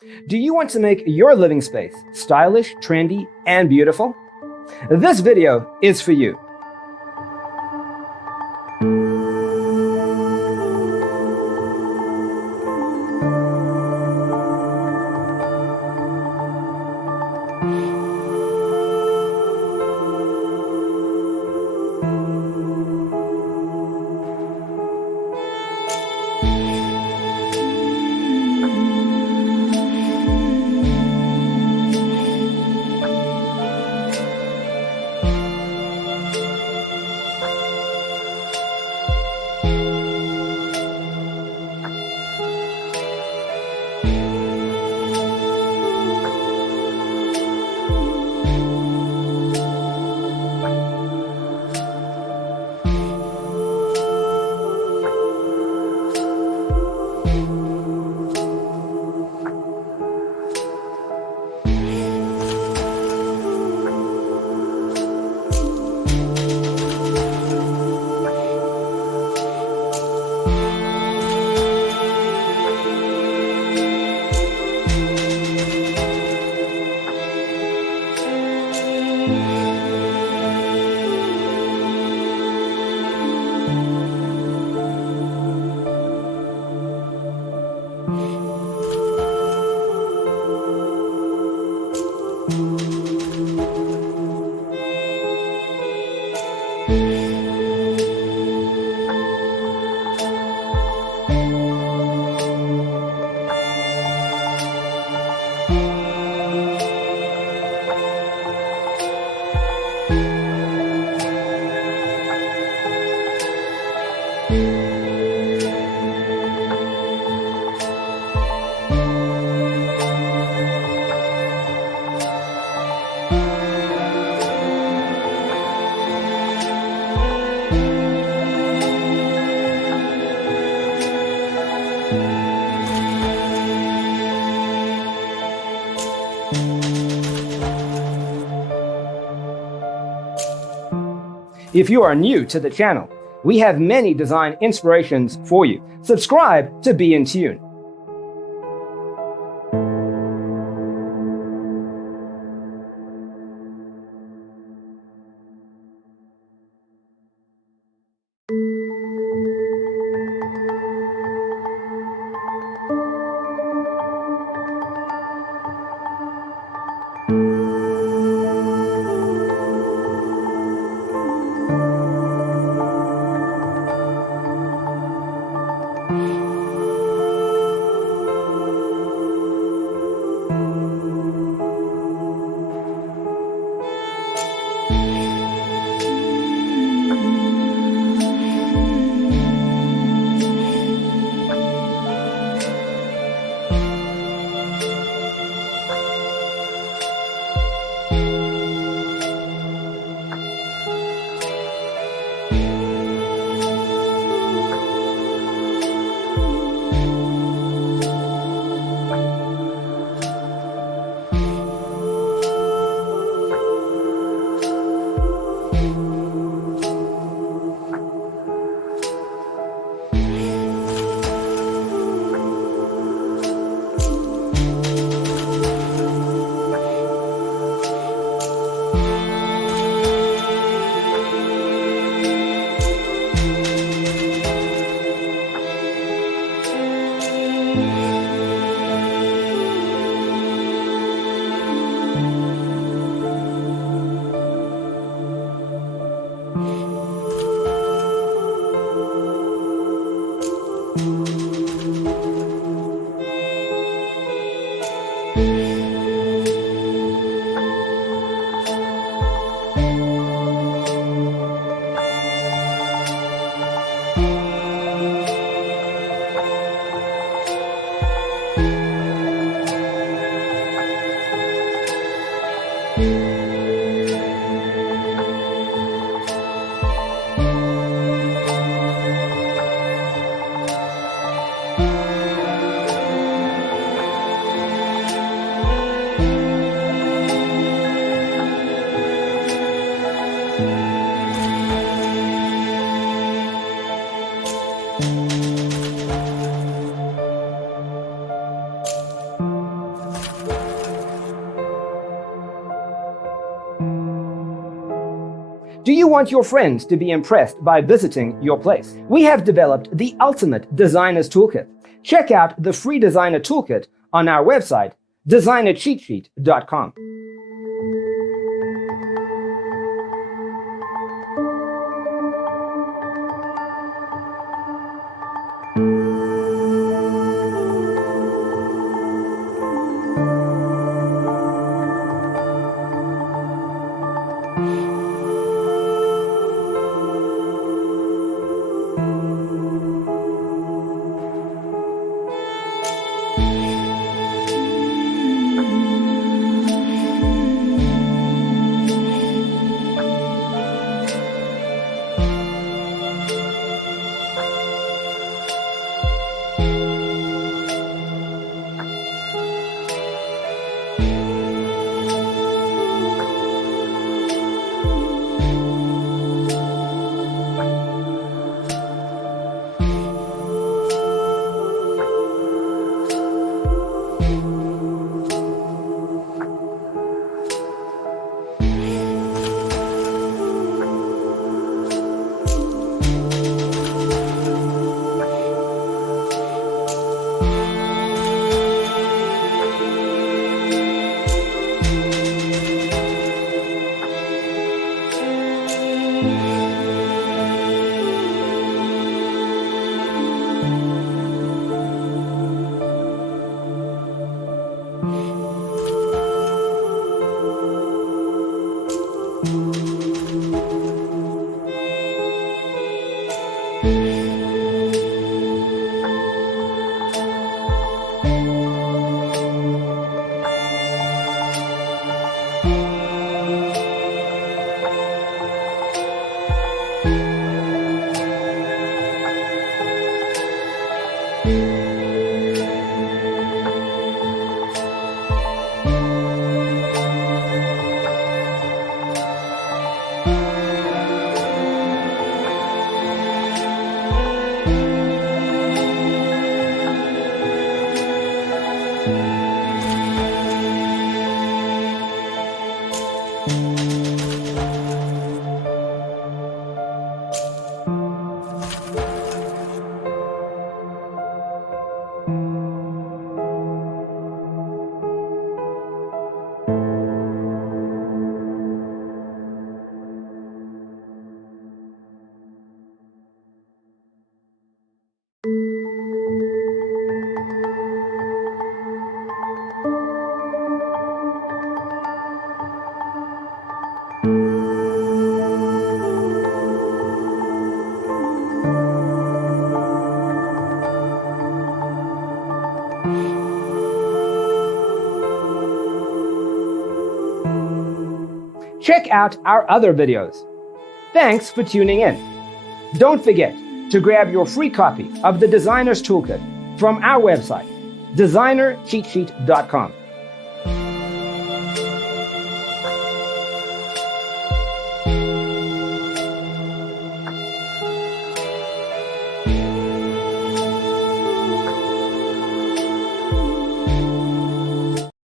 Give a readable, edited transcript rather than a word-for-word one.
Do you want to make your living space stylish, trendy, and beautiful? This video is for you. If you are new to the channel, we have many design inspirations for you. Subscribe to be in tune. Do you want your friends to be impressed by visiting your place? We have developed the ultimate designer's toolkit. Check out the free designer toolkit on our website, designercheatsheet.com. Check out our other videos. Thanks for tuning in. Don't forget to grab your free copy of the Designer's Toolkit from our website, designercheatsheet.com.